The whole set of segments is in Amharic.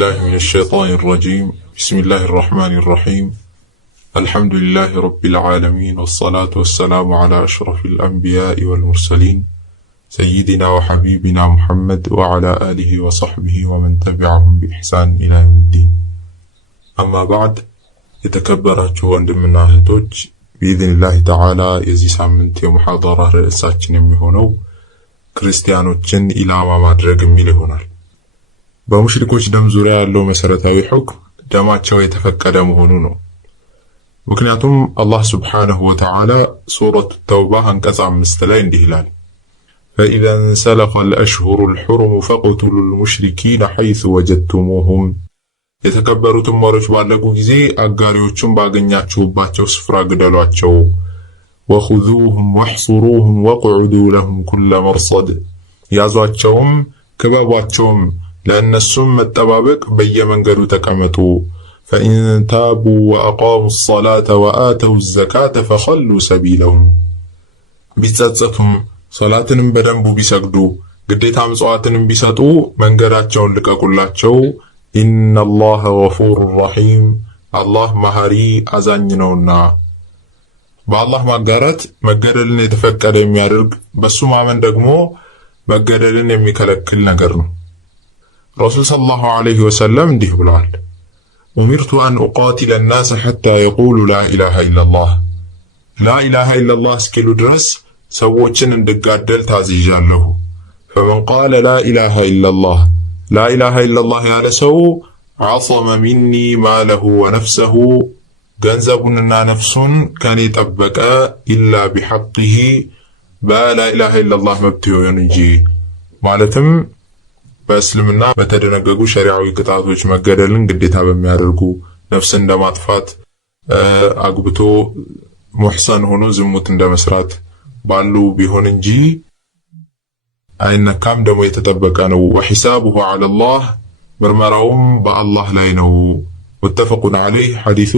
بالله من الشيطان الرجيم. بسم الله الرحمن الرحيم. الحمد لله رب العالمين، والصلاة والسلام على أشرف الأنبياء والمرسلين سيدنا وحبيبنا محمد وعلى آله وصحبه ومن تبعهم بإحسان إلى يوم الدين. أما بعد، يتكبراتشو وندمنا هتوج بإذن الله تعالى يزي سامنت محاضرة رئيساتنا يميهونو ክርስቲያኖችን ኢላማ ማድረግ የሚል ይሆናል። በሙሽሪኮች ደም ዙሪያ ያለው መሰረታዊ ሁክም ደማቸው የተፈቀደ መሆኑ ነው። ምክንያቱም አላህ Subhanahu Wa Ta'ala ሱረቱ ተውባ አንቀጽ 5 ላይ እንዲህ ይላል: فإذا انسلخ الأشهر الحرم فاقتلوا المشركين حيث وجدتموهم የተከበሩት ወሮች ባለቁ ጊዜ አጋሪዎቹን ባገኛችሁባቸው ስፍራ ግደሏቸው። وخذوهم واحصروهم واقعدوا لهم كل مرصد ያዟቸውም ክበቧቸውም ለእነሱም መጠባበቅ በየመንገዱ ተቀመጡ። فإن تابوا وأقاموا الصلاة وآتوا الزكاة فخلوا سبيلهم ቢጸጸቱም ሶላትንም በደንቡ ቢሰግዱ ግዴታ ምጽዋትንም ቢሰጡ መንገዳቸውን ልቀቁላቸው። إن الله غفور رحيم الله መሐሪ አዛኝ ነውና። በአላህ ማጋራት መገደልን የተፈቀደ የሚያደርግ በሱ ማመን ደግሞ መገደልን የሚከለክል ነገር ነው። ረሱል ሰለላሁ ዐለይሂ ወሰለም እንዲህ ብለዋል: ኡሚርቱ አን ኡቃቲለ الناس حتى يقولوا لا إله إلا الله لا إله إلا الله እስኪሉ ድረስ ሰዎችን እንድጋደል ታዝዣለሁ። فمن قال لا إله إلا الله لا إله إلا الله ያለ ሰው عصم مني ماله ونفسه ገንዘቡንና ነፍሱን ከኔ ጠበቀ ኢላ ቢሐቅሂ በላ ኢላሃ ኢላላህ መብት ይሆን እንጂ። ማለትም በእስልምና በተደነገጉ ሸሪዓዊ ቅጣቶች መገደልን ግዴታ በሚያደርጉ ነፍስ እንደማጥፋት፣ አግብቶ ሙህሰን ሆኖ ዝሙት እንደመስራት ባሉ ቢሆን እንጂ አይነካም፣ ደግሞ የተጠበቀ ነው። ወሒሳቡሁ ዐለላህ ምርመራውም በአላህ ላይ ነው። ሙተፈቁን ዐለይህ ሐዲሱ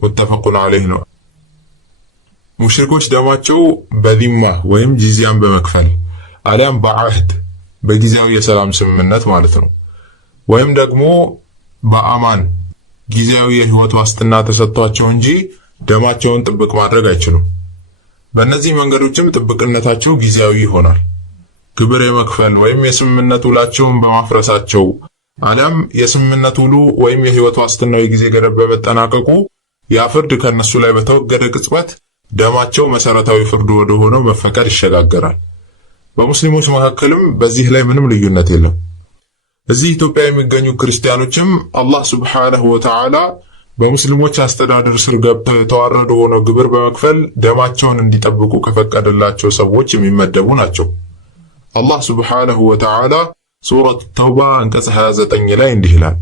ሙተፈቁን ዐለይህ ነው። ሙሽሪኮች ደማቸው በዚማ ወይም ጂዚያን በመክፈል አሊያም በአህድ በጊዜያዊ የሰላም ስምምነት ማለት ነው፣ ወይም ደግሞ በአማን ጊዜያዊ የህይወት ዋስትና ተሰጥቷቸው እንጂ ደማቸውን ጥብቅ ማድረግ አይችሉም። በእነዚህ መንገዶችም ጥብቅነታቸው ጊዜያዊ ይሆናል። ግብር የመክፈል ወይም የስምምነት ውላቸውን በማፍረሳቸው አሊያም የስምምነት ውሉ ወይም የህይወት ዋስትናው የጊዜ ገደብ በመጠናቀቁ ያ ፍርድ ከነሱ ላይ በተወገደ ቅጽበት ደማቸው መሰረታዊ ፍርድ ወደ ሆነው መፈቀድ ይሸጋገራል። በሙስሊሞች መካከልም በዚህ ላይ ምንም ልዩነት የለም። እዚህ ኢትዮጵያ የሚገኙ ክርስቲያኖችም አላህ Subhanahu Wa Ta'ala በሙስሊሞች አስተዳደር ስር ገብተው የተዋረዱ ሆነው ግብር በመክፈል ደማቸውን እንዲጠብቁ ከፈቀደላቸው ሰዎች የሚመደቡ ናቸው። አላህ Subhanahu Wa Ta'ala ሱረቱ ተውባ አንቀጽ 29 ላይ እንዲህ ይላል: